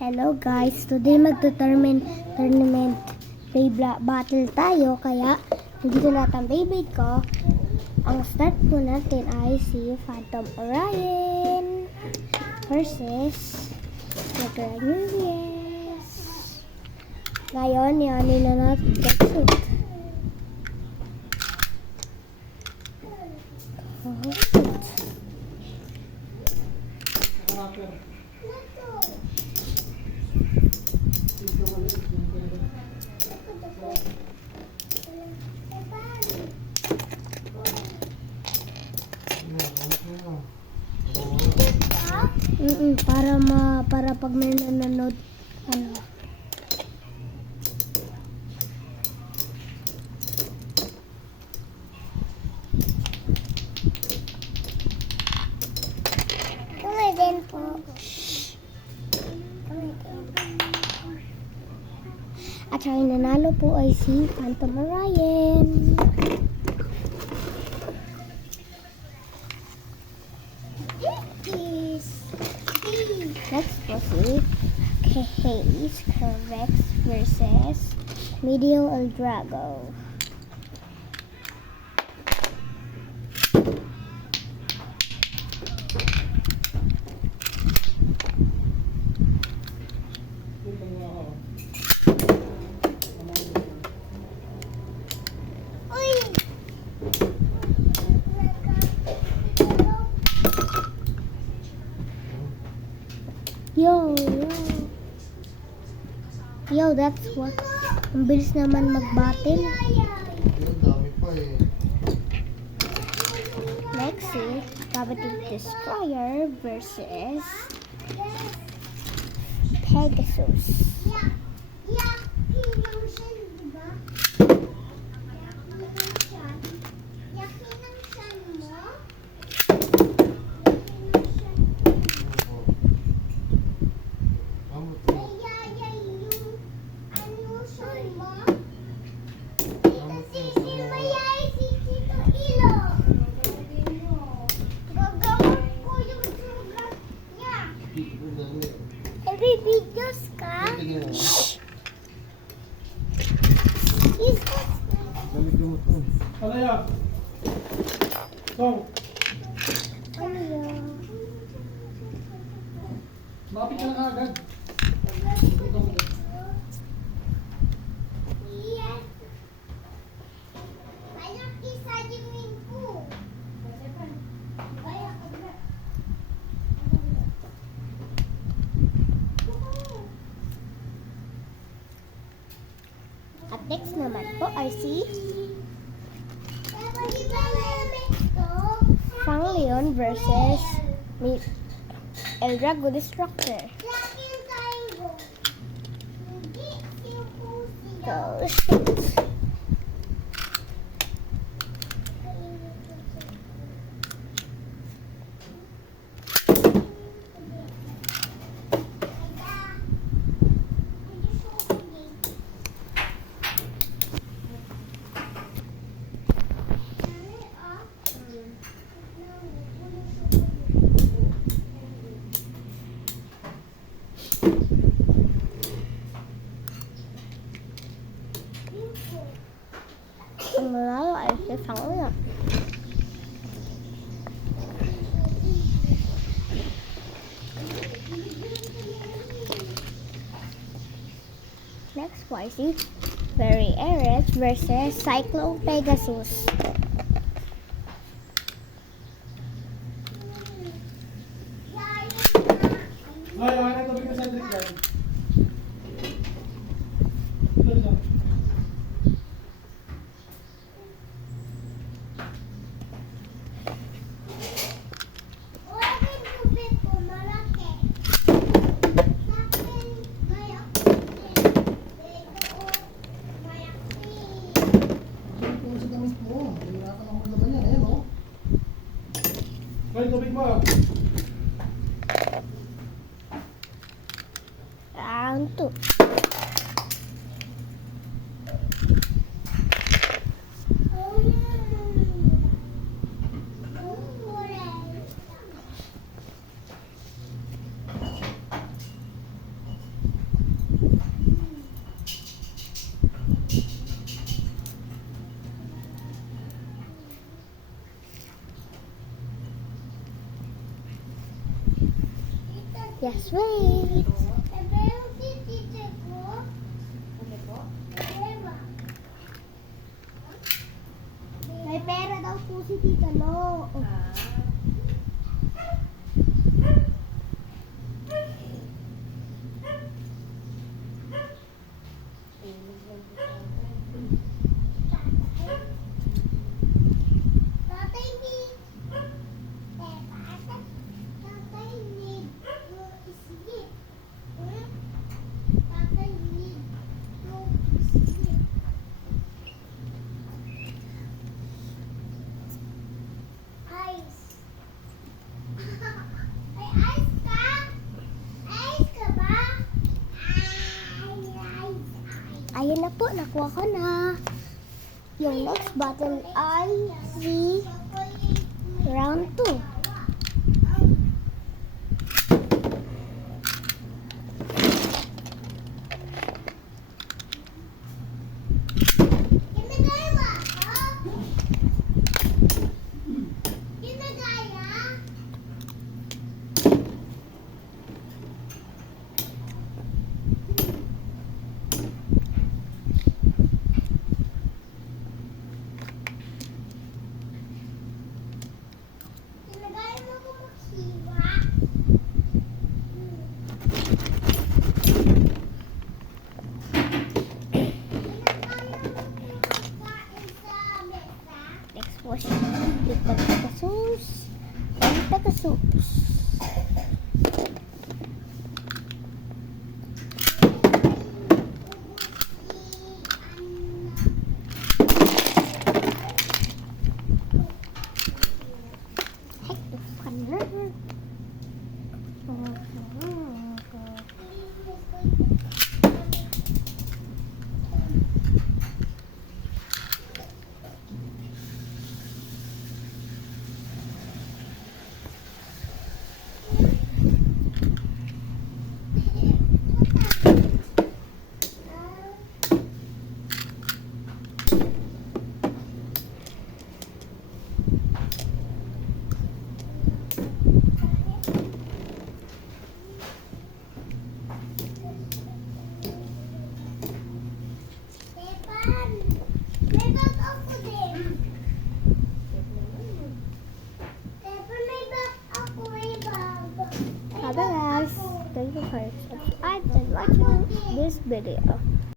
Hello guys, today tournament battle tayo, kaya nandito lahat ang baby ko. Ang start po natin ay si Phantom Orion versus Megaranurius. Ngayon, yanin na natin shoot. Para pag may nanonood ano. Kami din po. At saka yung nanalo po ay si Phantom Orion. Next po si Hayes Corvex versus Medio El Drago. Yo, that's what. Ang bilis naman mag-battle. Dami pa eh. Next si Gravity Destroyer versus Pegasus. Videos ka? Ano yan? Go! Ano yan? Lapit ka na agad. Yes. Malaki sa dimin ko. At next naman po ay si Fang Leon versus El Drago Destructor. Go shoot. Ang malalo ay si Fang Leon. Next po ay si Fairy Ares versus Cyclone Pegasus. Ay, ay, tubig na Cedric yan. Ito. Ay, tubig mo. Round 2. Yes, wait. May pera daw po si Tita Lo. Ayun na po, nakuha ko na. Yung next button ay si round 2. Next po siya. Dito Pegasus. And Pegasus. Heck, the fun. Bye guys. Thank you for subscribing and watching this video.